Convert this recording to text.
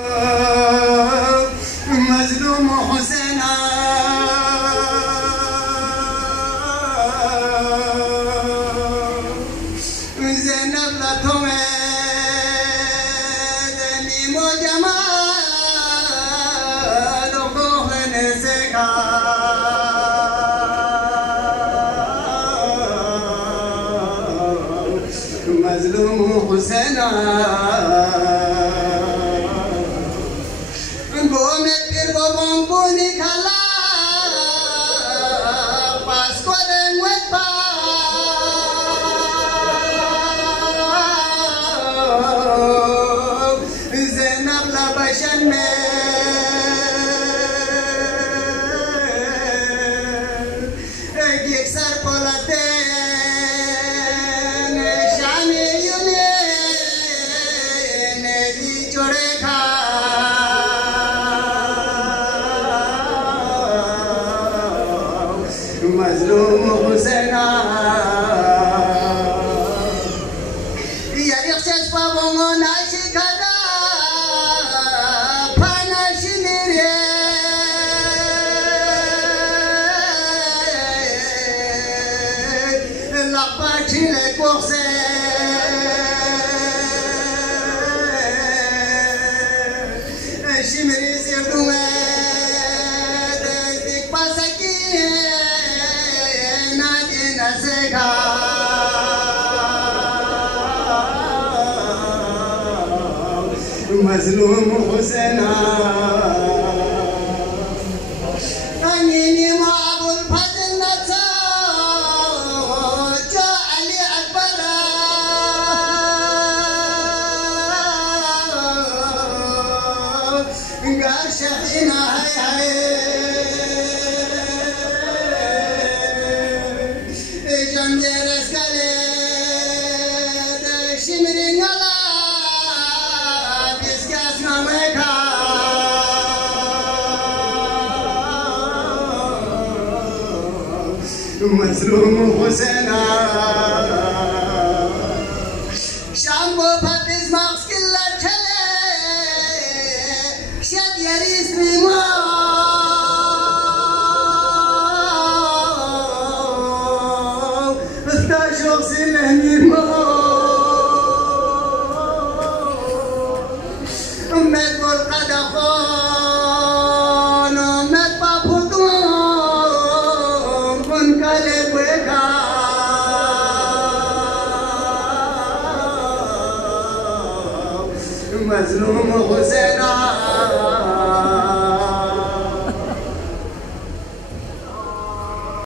مظلوم حسین زینب لطمه نیم و جمال و بوهن سکا مظلوم حسین Gome pirgo bombuni kala pasko denguet pa Zenab la bashan me Giksar polate shani yune ne di chore kha مظلوم حسین یاری خشش بابونگو ناشی کدا پاناشی میره لپاچی لکوخسه شیمری زیردومه دیک پاسکی مظلوم حسین انینی ما ابو الفضل نصا جو علی اکبر گار شخصنا ہے جمجرس کله شمرین الله دیسکاس نامه کا مظلوم حسین شام کو فتیز مغز کلا چله شد یریس بیما شخصي لهني أمت والقد خون أمت بابودون كن كالب وكا مظلوم حسين